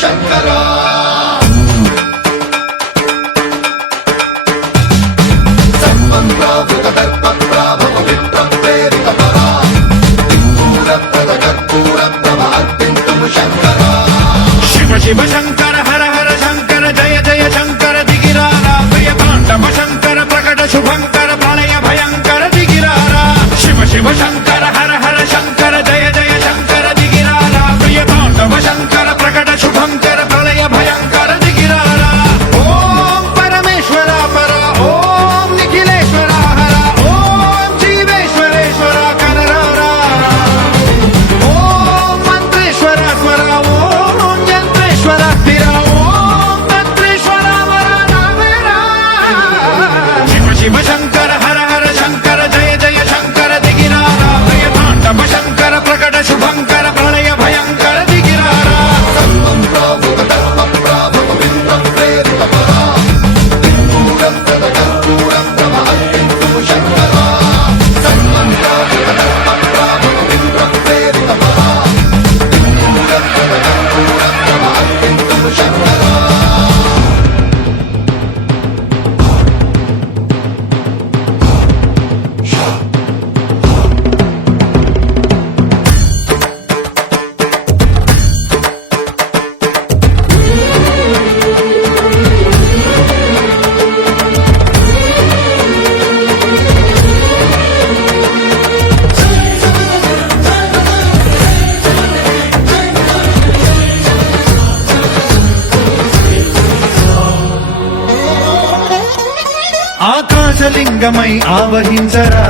శంకరా శివ శివ శంకర హర హర శంకర జయ జయ శంకర దిగిరారా ప్రియ తాండవ శంకర ప్రకట శుభంకర ప్రళయ భయంకర దిగిరారా శివ శివ శంకర హర హర శంకర జయ జయ శంకర దిగిరారా ప్రియ తాండవ శంకర ప్రకట శుభంకర ప్రళయ భయంకర దిగిరారా ఓం పరమేశ్వర పర ఓం నిఖిలేశ్వర హర ఓం జీవేశ్వరేశ్వర కనరారా ఓం మంత్రేశ్వర స్వర ఓం యంత్రేశ్వర స్థిర ఓం తంత్రేశ్వర వర నామేరా శివ శివ శంకర హర హర శంకర జయ జయ శంకర దిగిరారా ప్రియ తాండవ శంకర ప్రకట శుభంకర ప్రళయ భయంకర దిగిరారా ఆకాశలింగమై ఆవహించరా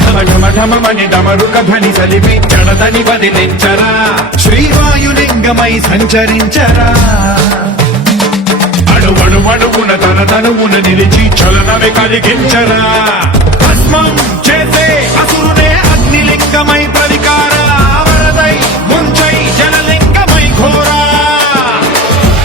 ఢమ ఢమ ఢమమని డమరుక ధ్వని సలిపి జడదని వదిలించరా శ్రీవాయులింగమై సంచరించరా అడువడువడువున తన తనువున నిలిచి చలనమే కలిగించరా భస్మం చేసే అసురునే అగ్నిలింగమై ప్రతికార వరదై ముంచై జనలింగమై ఘోరా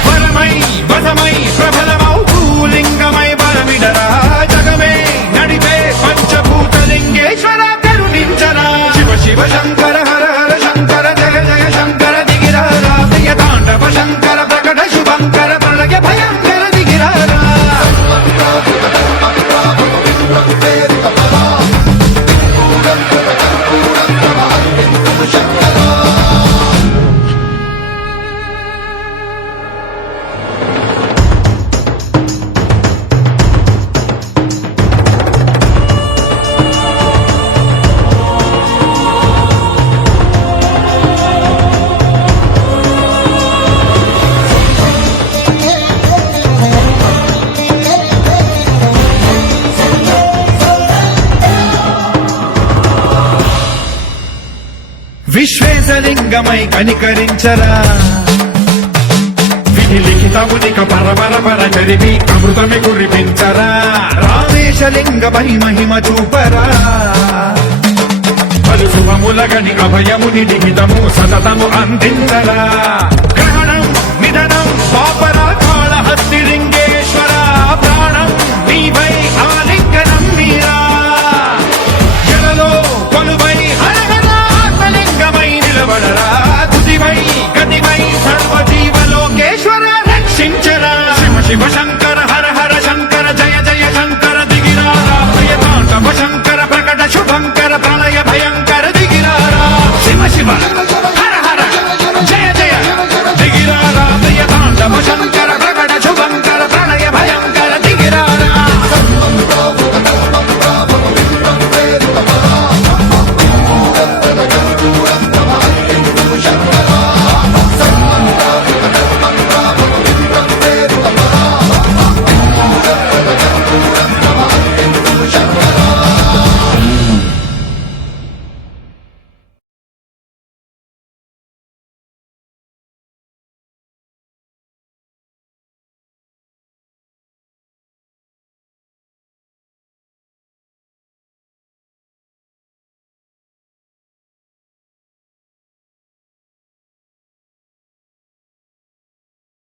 వరమై వసమై ప్రబలమౌ భూలింగమై బలమిడరా జగమే నడిపే పంచభూతలింగేశ్వర కరుణించరా శివ శివ శంకర హర హర శంకర జయ జయ శంకర దిగిరారా ప్రియ తాండవ శంకర ప్రకట శుభంకర ప్రళయ భయంకర దిగిరారా విశ్వేశలింగమై కనికరించరా విధి లిఖితమునిక పరపర పర చరివి అమృతమి కురిపించరా రామేశలింగమై మహిమ చూపరా పలు శుభములగని అభయముని లిఖితము సతతము అందించరా గ్రహణం నిధనం